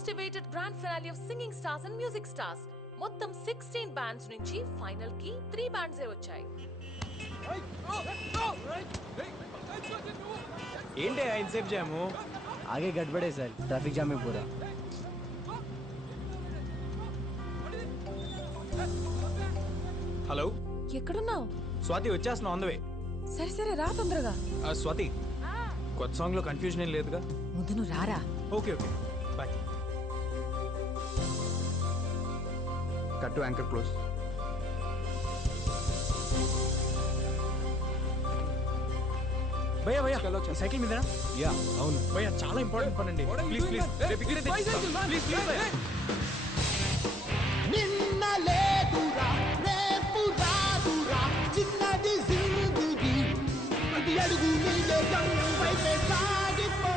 most awaited grand finale of singing stars and music stars. మొత్తం 16 bands నుంచి final కి 3 bands ఏ వచ్చాయి. ఏంటి ఇన్సేఫ్ జాము आगे गड़बड़े सर ट्रैफिक जाम में पूरा. హలో ఎక్కడున్నావు? స్వాతి వచ్చేస్తున్నా ఆన్ ద వే. సరే సరే రా తొందరగా. స్వాతి కొత్త సాంగ్ లో కన్ఫ్యూజన్ ఏం లేదుగా? ముందు నువ్వు రారా. Okay okay bye. Cut to anchor close. భయ్యా భయ్యా సైకిల్ మీదనా? యా అవును భయ్యా, చాలా ఇంపార్టెంట్ పని అండి. ప్లీజ్ ప్లీజ్ రేపు ఇక్కడే తెచ్చిస్తా. ప్లీజ్ ప్లీజ్ భయ్యా. నిన్న లేదురా రేపు రాదురా చిన్నది జిందగీ అది అడుగు నీదే గమ్యం వైపే సాగిపో.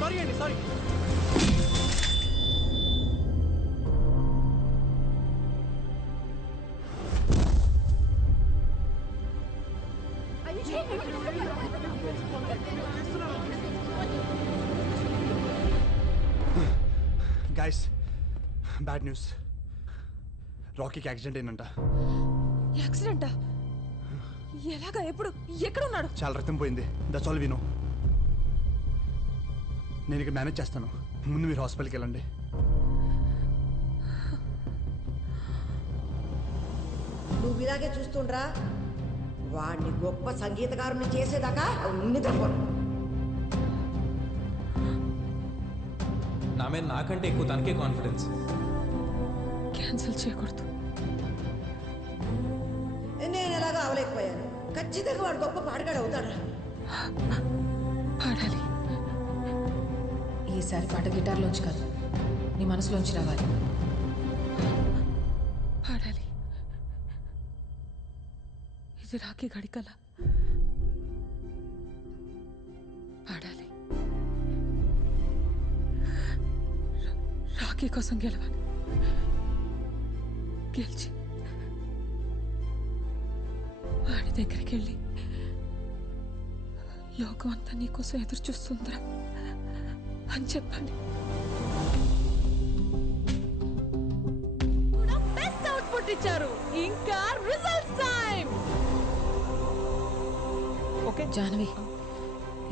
సారీ అండి సారీ. Guys bad news. రాకీకి యాక్సిడెంట్ అయిందంట. యాక్సిడెంటా? ఎలాగా? ఎప్పుడు? ఎక్కడ ఉన్నాడు? చాలా రక్తం పోయింది. That's all we know. నేను ఇక్కడ మేనేజ్ చేస్తాను, ముందు మీరు హాస్పిటల్కి వెళ్ళండి. నువ్వు ఇలాగే చూస్తుండ్రా, వాడిని గొప్ప సంగీతకారుని చేసేదాకా నిద్రపో. నా మీద నాకంటే ఎక్కువ తనకే కాన్ఫిడెన్స్. క్యాన్సిల్ చేయకూడదు. నేను ఎలాగో అవలేకపోయాను. ఖచ్చితంగా వాడు గొప్ప పాటగాడు అవుతాడా? పాడాలి. ఈసారి పాట గిటార్లోంచి కాదు, నీ మనసులోంచి రావాలి. పాడాలి. ఇది రాకీ గడికల. పాడాలి. రాకీ కోసం గెలవాలి. గెలిచి వాడి దగ్గరికి వెళ్ళి లోకం అంతా నీకోసం ఎదురు చూస్తుందిరా అని చెప్పాలి. బెస్ట్ అవుట్పుట్ ఇచ్చారు. ఇంకా రిజల్ట్స్ టైం. ఓకే జాహ్నవి,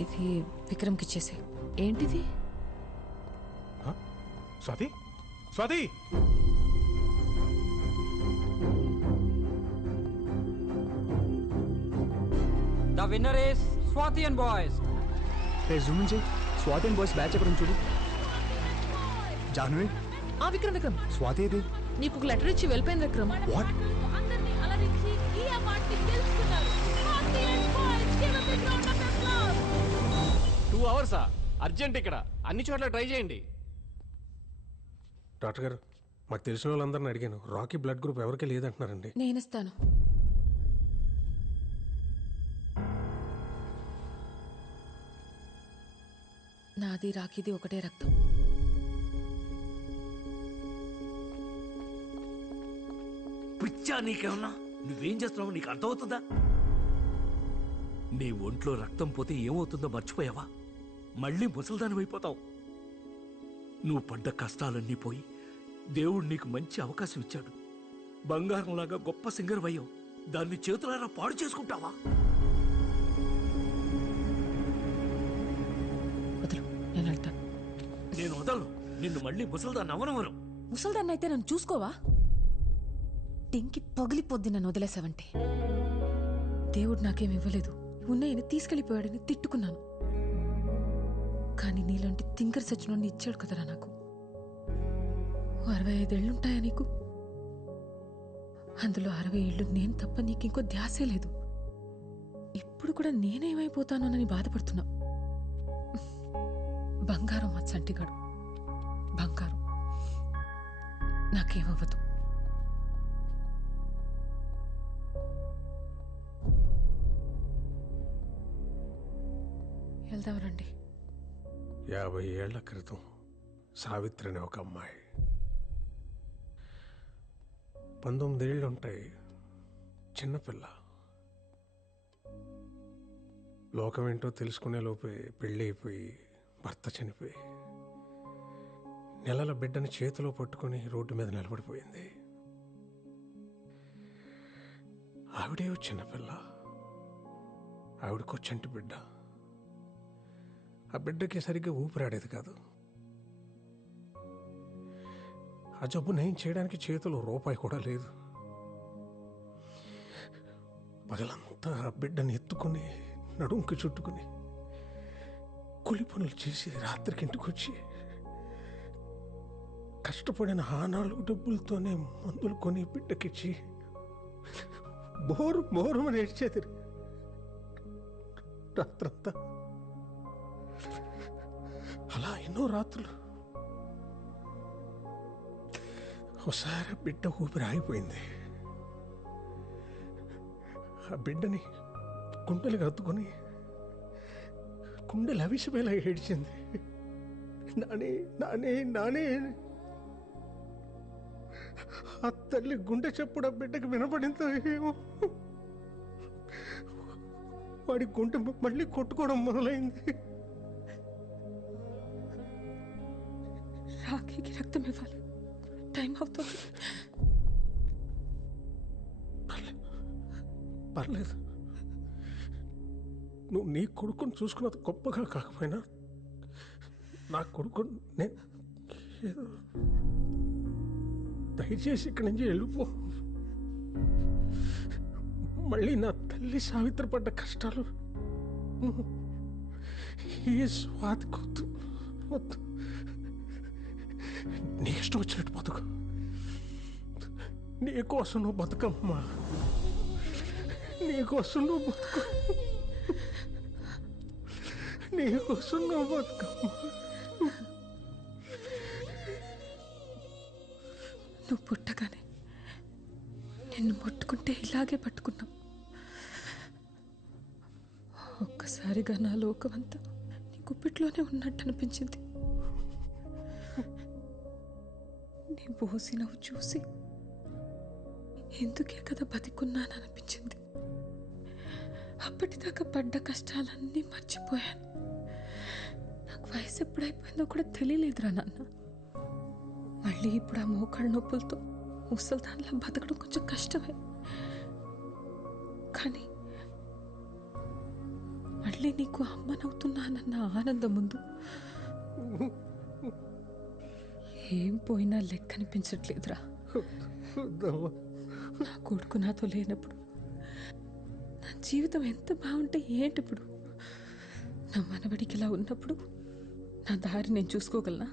ఇది విక్రమ్కి ఇచ్చేసే. ఏంటిది? Swathi Swathi The winner is Swati and boys. A Zoom నుంచి స్వాతి అండ్ బాయ్స్ బ్యాచ్ ఎక్కడ ఉంది చూడు. జాహ్నవి. విక్రమ్ విక్రమ్, స్వాతి ఇది. నీకు ఒక లెటర్ ఇచ్చి వెళ్ళిపోయింది విక్రమ్. వాట్? అందరినీ అలరించి ఈ అవార్డుని గెలుచుకున్నారు. Swathi and boys, give a big round of applause. 2 hours urgent. ఇక్కడ అన్ని చోట్ల ట్రై చేయండి. డాక్టర్ గారు, మాకు తెలిసిన వాళ్ళందరిని అడిగాను, రాకీ బ్లడ్ గ్రూప్ ఎవరికి లేదంటున్నారండి. నేను ఇస్తాను. నాది రాకీది ఒకటే రక్తం. పిచ్చా నీకేమన్నా? నువ్వేం చేస్తున్నావు నీకు అర్థమవుతుందా? నీ ఒంట్లో రక్తం పోతే ఏమవుతుందో మర్చిపోయావా? మళ్ళీ ముసల్దాని అయిపోతావు. నువ్వు పడ్డ కష్టాలన్నీ పోయి దేవుడు నీకు మంచి అవకాశం ఇచ్చాడు. బంగారంలాగా గొప్ప సింగర్ అయ్యావు. దాన్ని చేతులారా పాడు చేసుకుంటావా? నేను వెళ్తాను. నేను వదలను. నిన్ను మళ్ళీ ముసల్దాన్ని అవనవను. ముసల్దాన్ని అయితే నన్ను చూసుకోవా? టింకి పగిలిపోద్ది నన్ను వదిలేసావంటే. దేవుడు నాకేం ఇవ్వలేదు, ఉన్నాయని తీసుకెళ్లిపోయాడని తిట్టుకున్నాను. కానీ నీలాంటి థింకర్ సచ్చినోడిని ఇచ్చాడు కదరా నాకు. 65 ఏళ్ళుంటాయా నీకు? అందులో 60 ఏళ్ళు నేను తప్ప నీకు ఇంకో ధ్యాసే లేదు. ఇప్పుడు కూడా నేనేమైపోతానోనని బాధపడుతున్నా. బంగారం మా చంటిగాడు, బంగారం. నాకేమవ్వదు. వెళ్దాం రండి. 50 ఏళ్ల క్రితం సావిత్రి అనే ఒక అమ్మాయి 19 ఏళ్ళు ఉంటాయి. చిన్నపిల్ల. లోకం ఏంటో తెలుసుకునే లోపే పెళ్ళి అయిపోయి భర్త చనిపోయి నెలల బిడ్డని చేతిలో పట్టుకొని రోడ్డు మీద నిలబడిపోయింది. ఆవిడే చిన్నపిల్ల, ఆవిడకో చంటి బిడ్డ. ఆ బిడ్డకి సరిగ్గా ఊపిరాడేది కాదు. ఆ జబ్బు నయం చేయడానికి చేతిలో రూపాయి కూడా లేదు. పగలంతా ఆ బిడ్డని ఎత్తుకుని నడుంకి చుట్టుకుని కూలి పనులు చేసి రాత్రికి ఇంటికి వచ్చి కష్టపడిన ఆ 4 డబ్బులతోనే మందులు కొని బిడ్డకిచ్చి బోరు బోరు అని ఏడ్చేది రాత్రంతా. అలా ఎన్నో రాత్రులు. ఒకసారి బిడ్డ ఊపిరి ఆగిపోయింది. ఆ బిడ్డని గుండెలు కత్తుకొని గుండెలు అవిసిపోయేలా ఏడ్చింది. నానే నానే నానే. ఆ తల్లి గుండె చెప్పుడు ఆ బిడ్డకి వినపడిందో ఏమో. వాడి గుండె మళ్ళీ కొట్టుకోవడం మొదలైంది. రాఖీకి రక్తం ఇవ్వాలి, టైం అవుతుంది. పర్లేదు, నువ్వు నీ కొడుకుని చూసుకున్నది గొప్పగా కాకపోయినా నా కొడుకుని నేను ఏదో దయచేసి ఇక్కడి నుంచి వెళ్ళిపో. మళ్ళీ నా తల్లి సావిత్రి పడ్డ కష్టాలు ఈ స్వాతి కొద్దు వద్దు. నీ ఇష్టం వచ్చినట్టు బతుకు. నీకోసం నువ్వు బతుకమ్మా, నీకోసం నువ్వు బతుకు, నీకోసం నువ్వు బతుకమ్మా. నువ్వు పుట్టగానే నిన్ను పట్టుకుంటే ఇలాగే పట్టుకున్నావు. ఒక్కసారిగా నా లోకమంతా నీ గుప్పిట్లోనే ఉన్నట్టు అనిపించింది. నీ బోసి నవ్వు చూసి ఎందుకే కదా బతికున్నాను అనిపించింది. అప్పటిదాకా పడ్డ కష్టాలన్నీ మర్చిపోయాను. నాకు వయసు ఎప్పుడైపోయిందో కూడా తెలియలేదురా నాన్న. మళ్ళీ ఇప్పుడు ఆ మోకాళ్ళ నొప్పులతో ముసల్దాన్లా బతకడం కొంచెం కష్టమే. కానీ మళ్ళీ నీకు అమ్మనవుతున్నానన్న ఆనందం ముందు ఏం పోయినా లెక్కనిపించట్లేదురా. నా కొడుకు నాతో లేనప్పుడు నా జీవితం ఎంత బాగుంటే ఏంటిప్పుడు? నా మనవడికి ఇలా ఉన్నప్పుడు నా దారి నేను చూసుకోగలనా?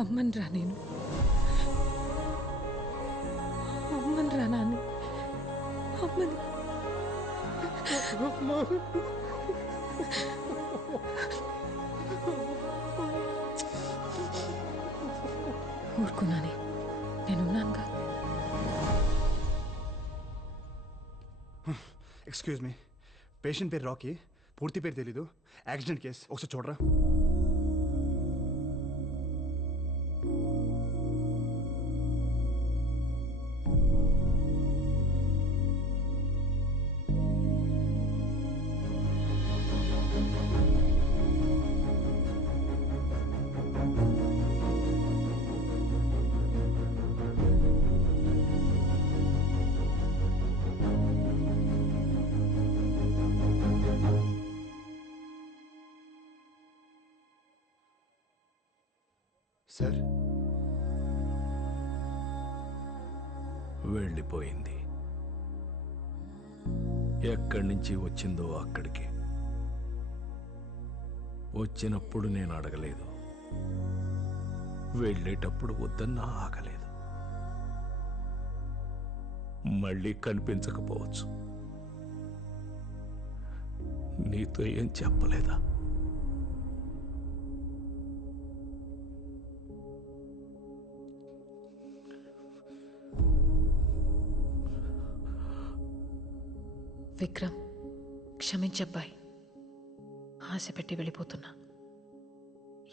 అమ్మని రా నేను, అమ్మని రా నాని, అమ్మని. ఊరుకున్నానే, నేనున్నానుగా. ఎక్స్క్యూజ్ మీ, పేషెంట్ పేరు రాకీ, పూర్తి పేరు తెలీదు, యాక్సిడెంట్ కేసు, ఒకసారి చూడరా. సార్, వెళ్ళిపోయింది. ఎక్కడి నుంచి వచ్చిందో అక్కడికి. వచ్చినప్పుడు నేను అడగలేదు, వెళ్ళేటప్పుడు వద్దన్నా ఆగలేదు. మళ్ళీ కనిపించకపోవచ్చు. నీతో ఏం చెప్పలేదా? విక్రమ్, క్షమించబ్బాయి. ఆశ పెట్టి వెళ్ళిపోతున్నా.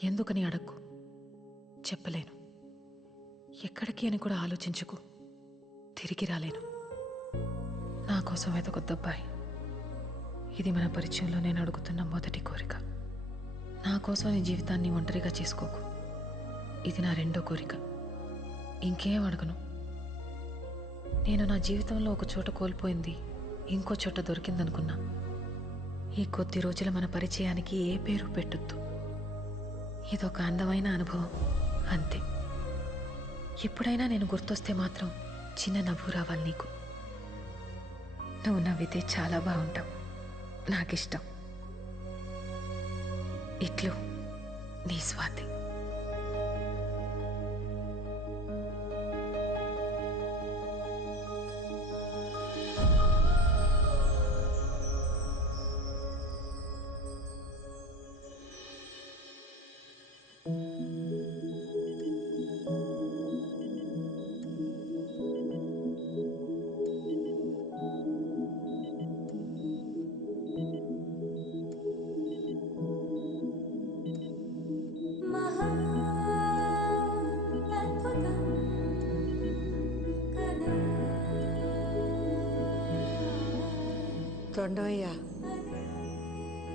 ఎందుకని అడక్కు, చెప్పలేను. ఎక్కడికి అని కూడా ఆలోచించుకు. తిరిగి రాలేను. నా కోసం వెతకొద్దబ్బాయి. ఇది మన పరిచయంలో నేను అడుగుతున్న మొదటి కోరిక. నా కోసం నీ జీవితాన్ని ఒంటరిగా చేసుకోకు. ఇది నా రెండో కోరిక. ఇంకేం అడగను. నేను నా జీవితంలో ఒక చోట కోల్పోయింది ఇంకో చోట దొరికిందనుకున్నా. ఈ కొద్ది రోజుల మన పరిచయానికి ఏ పేరు పెట్టొద్దు. ఇదొక అందమైన అనుభవం అంతే. ఎప్పుడైనా నేను గుర్తొస్తే మాత్రం చిన్న నవ్వు రావాలి నీకు. నువ్వు నవ్వితే చాలా బాగుంటావు. నాకిష్టం. ఇట్లు నీ స్వాతి. తొండవయ్య,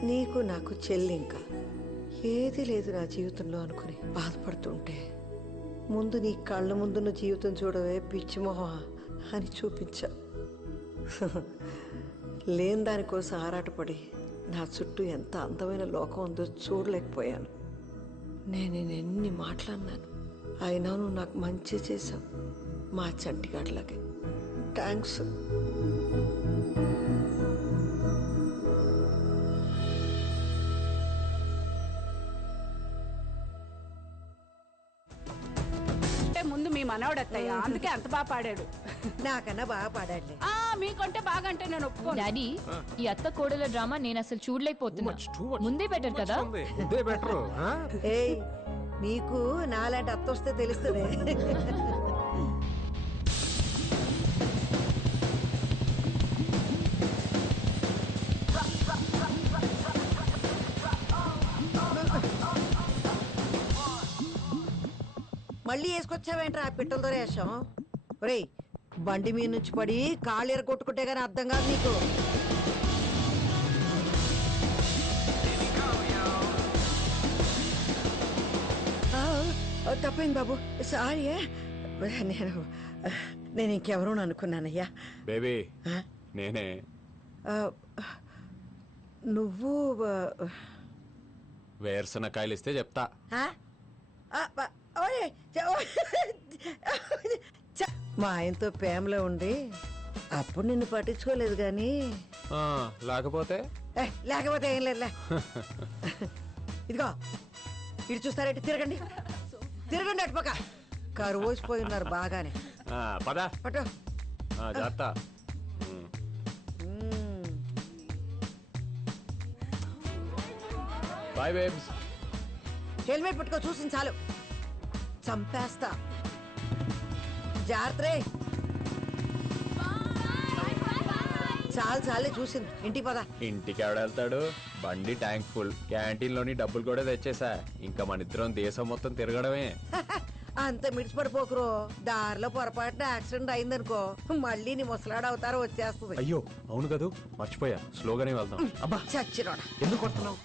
నీకు నాకు చెల్లి ఇంకా ఏది లేదు నా జీవితంలో అనుకుని బాధపడుతుంటే ముందు నీ కళ్ళ ముందున్న జీవితం చూడవే పిచ్చిమోహ అని చూపించా. లేని దానికోసం ఆరాటపడి నా చుట్టూ ఎంత అందమైన లోకం ఉందో చూడలేకపోయాను. నేను ఎన్ని మాట్లాడినాను, అయినా నువ్వు నాకు మంచి చేశావు. మా చంటిగాడిలాగే. థ్యాంక్స్. ముందు మీ మనవడు అత్తయ్య, అందుకే అంత బాగా పాడాడు. నాకన్నా బాగా పాడాడులే. మీకంటే బాగా అంటే నేను ఒప్పుకోను. డాడీ, ఈ అత్త కోడల డ్రామా నేను అసలు చూడలేకపోతున్నా. ముందే బెటర్ కదా. ఇదే బెటర్. ఏయ్, నీకు నాలాంటి అత్త వస్తే తెలుస్తుంది. మళ్ళీ వేసుకొచ్చావేంట్రా ఆ పిట్టలతో వేషం? ఒరేయ్, బండి మీద నుంచి పడి కాళ్ళు ఎరగొట్టుకుంటే గానీ అర్థం కాదు నీకు. తప్పైంది బాబు, సారీ. నేను ఇంకెవరూ అనుకున్నానయ్యా. బేబీ నేనే. నువ్వు వేరుశనకాయలు ఇస్తే చెప్తా. మా ఆయనతో ప్రేమలో ఉండి అప్పుడు నిన్ను పట్టించుకోలేదు కానీ లేకపోతే లేకపోతే ఏం లేదులే. ఇదిగో ఇటు చూస్తారేంటి? తిరగండి తిరగండి అటుపక్క. కరువు పోయి ఉన్నారు బాగానే. పదా పట్టు. జాగ్రత్త. Bye babes. హెల్మెట్ పట్టుకో, చూసింది చాలు. చంపేస్తా. జాగ్రత్త. చాలు చాలే చూసింది. ఇంటికి పదా. ఇంటికి ఎవడ వెళ్తాడు? బండి ట్యాంక్ ఫుల్. క్యాంటీన్ లోని డబ్బులు కూడా తెచ్చేసా. ఇంకా మన ఇద్దరం దేశం మొత్తం తిరగడమే. అంత మిడిచిపడిపోకురో. దారిలో పొరపాటున యాక్సిడెంట్ అయిందనుకో, మళ్ళీ నీ ముసలాడు అవతారం వచ్చేస్తుంది. అయ్యో అవును కదూ, మర్చిపోయా. స్లోగానే వెళ్దాం. చచ్చిరోడా. ఎందుకు కొడుతున్నావు?